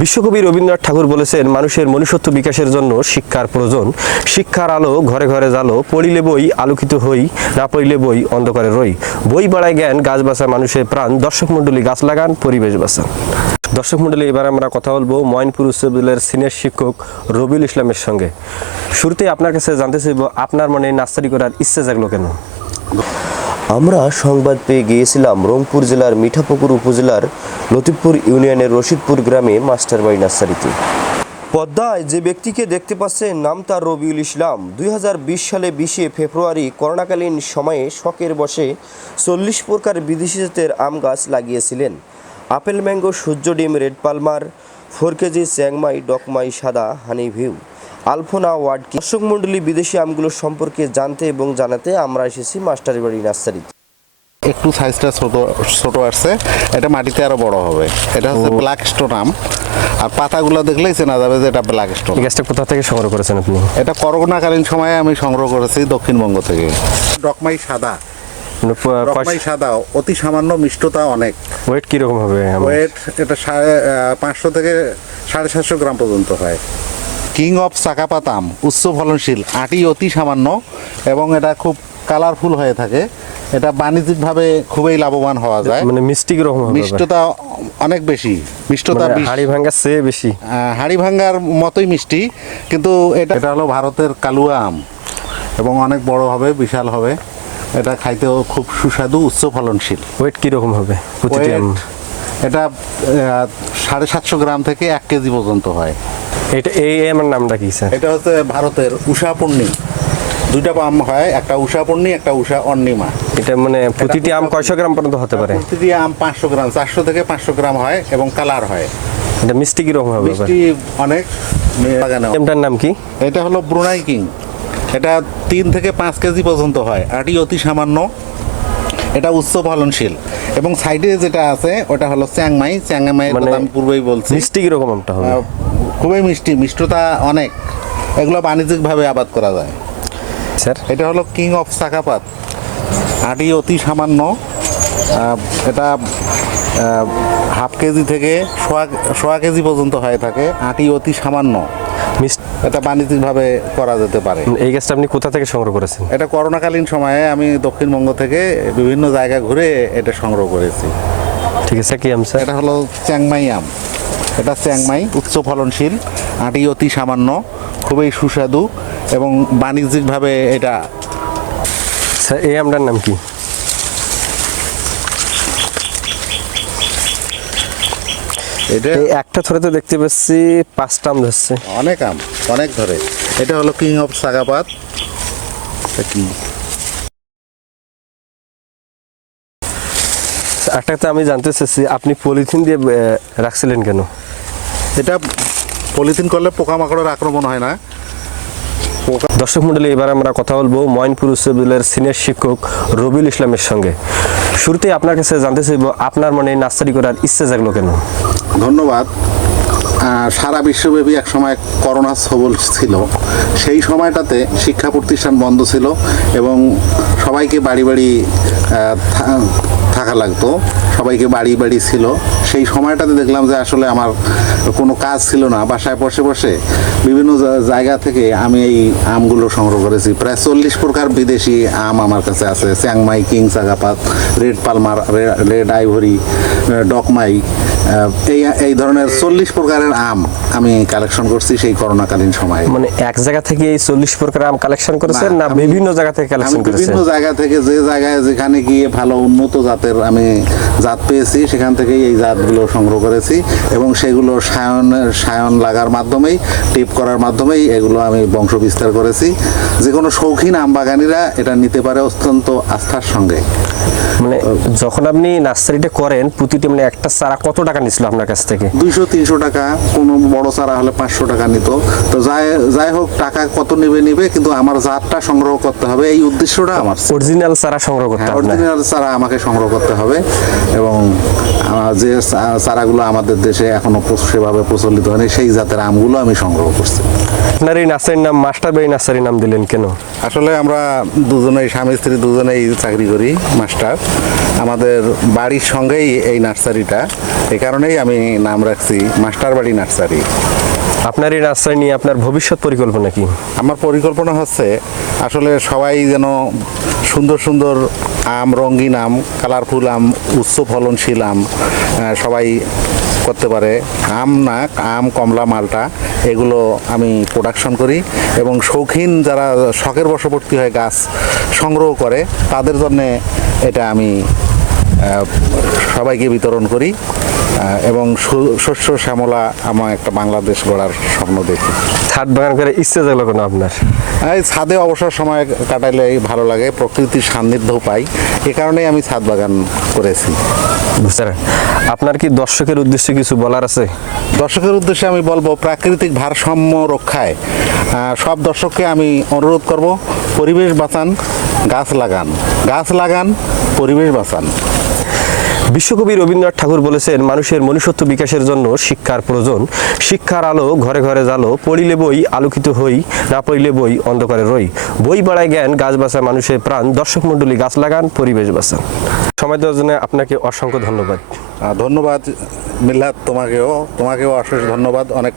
বিশ্বকবি রবীন্দ্রনাথ ঠাকুর বলেছেন, মানুষের মনুষ্যত্ব বিকাশের জন্য শিক্ষার প্রয়োজন। শিক্ষার আলো ঘরে ঘরে জালো, পড়িলে বই আলোকিত হই, না পড়িলে বই অন্ধকারে রই। বই বাড়ায় জ্ঞান, গাছ বাঁচায় মানুষের প্রাণ। দর্শক মণ্ডলী, গাছ লাগান, পরিবেশ বাঁচান। দর্শক মণ্ডলী, এবার আমরা কথা বলবো ময়নপুর উচ্চ বিদ্যালয়ের সিনিয়র শিক্ষক রবিউল ইসলামের সঙ্গে। শুরুতে আপনার কাছে জানতে চাইব, আপনার মনে নার্সারি করার ইচ্ছে জাগলো কেন? আমরা সংবাদ পেয়ে গিয়েছিলাম রংপুর জেলার মিঠাপুকুর উপজেলার লতিফপুর ইউনিয়নের রশিদপুর গ্রামে মাস্টারবাড়ি নার্সারিতে। পদ্মায় যে ব্যক্তিকে দেখতে পাচ্ছেন, নাম তার রবিউল ইসলাম। 2020 সালে 20 ফেব্রুয়ারি করোনাকালীন সময়ে শখের বসে 40 প্রকার বিদেশি জাতের আম গাছ লাগিয়েছিলেন। আপেল, ম্যাঙ্গো, সূর্য ডিম, রেড পালমার, 4 কেজি, চ্যাংমাই, ডকমাই, সাদা, হানি ভিউ, আলফোনা, ওয়ার্ড। দর্শক মণ্ডলী, বিদেশি আমগুলো সম্পর্কে জানতে এবং জানাতে আমরা এসেছি মাস্টারবাড়ি নার্সারিতে। একটু সাইজটা ছোট আসছে, এটা মাটিতে আরো বড় হবে। এটা হচ্ছে ব্ল্যাক স্টোন আম, আর পাতাগুলো দেখলেই চেনা যাবে যে এটা ব্ল্যাক স্টোন। গাছটা কোথা থেকে সংগ্রহ করেছেন আপনি? এটা করোনাকালীন সময়ে আমি সংগ্রহ করেছি দক্ষিণবঙ্গ থেকে। ডকমাই সাদা, ডকমাই সাদা অতি সামান্য, মিষ্টতা অনেক। ওয়েট কিরকম হবে? ওয়েট এটা 550 থেকে 750 গ্রাম পর্যন্ত হয়। কিং অফ চাকাপাত আম, উচ্চ ফলনশীল, আটি অতি সামান্য এবং এটা খুব কালারফুল হয়ে থাকে। এটা বাণিজ্যিকভাবে খুবই লাভবান হওয়া যায়। মানে মিষ্টি কিরকম হবে? মিষ্টতা অনেক বেশি, মিষ্টতা হাড়ি ভাঙ্গার চেয়ে বেশি, হাড়ি ভাঙ্গার মতোই মিষ্টি। কিন্তু এটা হলো ভারতের কালুয়া আম এবং অনেক বড় হবে, বিশাল হবে। এটা খাইতেও খুব সুস্বাদু, উচ্চ ফলনশীল। ওয়েট কিরকম হবে প্রতিটি আম? এটা 750 গ্রাম থেকে 1 কেজি পর্যন্ত হয়। এটা এই আমের নামটা কি স্যার? এটা হচ্ছে ভারতের উষা পূর্ণি। দুইটা আম হয়, একটা উষা পূর্ণি, একটা উষা অর্ণিমা। এটা মানে প্রতিটি আম কয়শো গ্রাম পর্যন্ত হতে পারে? প্রতিটি আম 500 গ্রাম, 400 থেকে 500 গ্রাম হয় এবং কালার হয়। এটা মিষ্টি কিরকম হবে? মিষ্টি অনেক। আমটার নাম কি? এটা হলো ব্রুনাই কিং। এটা 3 থেকে 5 কেজি পর্যন্ত হয়, আটি অতি সামান্য। এটা উচ্চ ফলনশীল এবং সাইডে যেটা আছে ওটা হলো চ্যাংমাই। চ্যাংমাইয়ের কথা আমি পূর্বেই বলছি। মিষ্টি কিরকম আমটা হবে? খুবই মিষ্টি, মিষ্টতা অনেক। এগুলো বাণিজ্যিকভাবে আবাদ করা যায়। স্যার, এটা হলো কিং অফ চাকাপাত, আটি অতি সামান্য। এটা 1/2 কেজি থেকে 1.5 কেজি পর্যন্ত হয়ে থাকে, আটি অতি সামান্য। এটা বাণিজ্যিকভাবে করা যেতে পারে। এই গাছটা আপনি কোথা থেকে সংগ্রহ করেছেন? এটা করোনাকালীন সময়ে আমি দক্ষিণবঙ্গ থেকে বিভিন্ন জায়গা ঘুরে এটা সংগ্রহ করেছি। ঠিক আছে, কি আম স্যার? এটা হলো চ্যাংমাই আম। এটা চ্যাংমাই, উচ্চ ফলনশীল, আটি অতি সামান্য, খুবই সুস্বাদু এবং বাণিজ্যিকভাবে এটা। স্যার, এই আমটার নাম কি? এটা একটা থরেতে দেখতে পাচ্ছি 5টা আম ধরছে। অনেক আম, অনেক ধরে। এটা হলো কিং অফ চাকাপাত। কি একটাতে আমি জানতে চাচ্ছি, আপনি পলিথিন দিয়ে রাখছিলেন কেন? এটা পলিথিন করলে পোকামাকড়ের আক্রমণ হয় না। দর্শক মণ্ডলী, এবার আমরা কথা বলবো ময়নপুর উচ্চ বিদ্যালয়ের সিনিয়র শিক্ষক রবিউল ইসলামের সঙ্গে। শুরুতে আপনার কাছে জানতে চাইব, আপনার মনে নার্সারি করার ইচ্ছে জাগলো কেন? ধন্যবাদ। সারা বিশ্বব্যাপী এক সময় করোনা ছবল ছিল। সেই সময়টাতে শিক্ষা প্রতিষ্ঠান বন্ধ ছিল এবং সবাইকে বাড়ি বাড়ি থাকা লাগতো, সবাইকে বাড়ি বাড়ি ছিল। সেই সময়টাতে দেখলাম যে আসলে আমার কোনো কাজ ছিল না, বাসায় বসে বসে বিভিন্ন জায়গা থেকে আমি এই আমগুলো সংগ্রহ করেছি। প্রায় 40 প্রকার বিদেশি আম আমার কাছে আছে। Chiang Mai, king Chakkapat, red Palmer, red ivory, Dok Mai, এই ধরনের 40 প্রকারের আম আমি কালেকশন করছি সেই করোনাকালীন সময়ে। মানে এক জায়গা থেকে এই 40 প্রকার আম কালেকশন করেছেন না বিভিন্ন জায়গা থেকে কালেকশন করেছেন? বিভিন্ন জায়গা থেকে, যে জায়গায় যেখানে গিয়ে ভালো উন্নত জাতের আমি জাত পেয়েছি সেখান থেকেই এই জাতগুলো সংগ্রহ করেছি এবং সেগুলো সায়ন লাগার মাধ্যমেই, টিপ করার মাধ্যমেই এগুলো আমি বংশ বিস্তার করেছি। যে কোনো শৌখিন আম বাগানিরা এটা নিতে পারে অত্যন্ত আস্থার সঙ্গে। মানে যখন আপনি নার্সারিটা করেন, প্রতিটি মানে একটা চারা কত টাকা নিছিল আপনার কাছ থেকে? 200-300 টাকা, কোনো বড় চারা হলে 500 টাকা নিত। তো যাই হোক, টাকা কত নিবে, কিন্তু আমার জাতটা সংগ্রহ করতে হবে, এই উদ্দেশ্যটা আমার। অরিজিনাল চারা সংগ্রহ করতে হবে, অরিজিনাল চারা আমাকে সংগ্রহ করতে হবে এবং যে চারাগুলো আমাদের দেশে এখনো সেভাবে প্রচলিত হয়নি সেই জাতের আমগুলো আমি সংগ্রহ করছি। আপনার এই নার্সারির নাম মাস্টার বাড়ি নার্সারি নাম দিলেন কেন? আসলে আমরা দুজনেই স্বামী স্ত্রী দুজনেই চাকরি করি মাস্টার, আমাদের বাড়ির সঙ্গেই এই নার্সারিটা, এই কারণেই আমি নাম রাখছি মাস্টার বাড়ি নার্সারি। আপনার এই নার্সারি নিয়ে আপনার ভবিষ্যৎ পরিকল্পনা কি? আমার পরিকল্পনা হচ্ছে আসলে সবাই যেন সুন্দর সুন্দর আম, রঙিন আম, কালারফুল আম, উচ্চ ফলনশীল আম সবাই করতে পারে। আম না, আম, কমলা, মালটা এগুলো আমি প্রোডাকশন করি এবং শৌখিন যারা শখের বশবর্তী হয়ে গাছ সংগ্রহ করে তাদের জন্যে এটা আমি সবাইকে বিতরণ করি এবং শস্য শ্যামলা আমার একটা বাংলাদেশ গড়ার স্বপ্ন দেখি। ছাদ বাগান করে ইচ্ছে জাগলো কেন আপনার? এই ছাদে অবসর সময় কাটাইলে ভালো লাগে, প্রকৃতির সান্নিধ্য পাই, এ কারণেই আমি ছাদ বাগান করেছি। বুঝতে পারেন। আপনার কি দর্শকের উদ্দেশ্যে কিছু বলার আছে? দর্শকের উদ্দেশ্যে আমি বলবো প্রাকৃতিক ভারসাম্য রক্ষায় সব দর্শককে আমি অনুরোধ করব, পরিবেশ বাঁচান, গাছ লাগান, গাছ লাগান, পরিবেশ বাঁচান। বিশ্বকবি রবীন্দ্রনাথ ঠাকুর বলেছেন, মানুষের মনুষ্যত্ব বিকাশের জন্য শিক্ষার প্রয়োজন। শিক্ষার আলো ঘরে ঘরে জালো, পড়িলে বই আলোকিত হই, না পড়িলে বই অন্ধকারে রই। বই বাড়ায় জ্ঞান, গাছ বাঁচায় মানুষের প্রাণ। দর্শক মণ্ডলী, গাছ লাগান, পরিবেশ বাঁচান। সময় দেওয়ার জন্য আপনাকে অসংখ্য ধন্যবাদ। ধন্যবাদ মিল্লাত, তোমাকেও অশেষ ধন্যবাদ। অনেক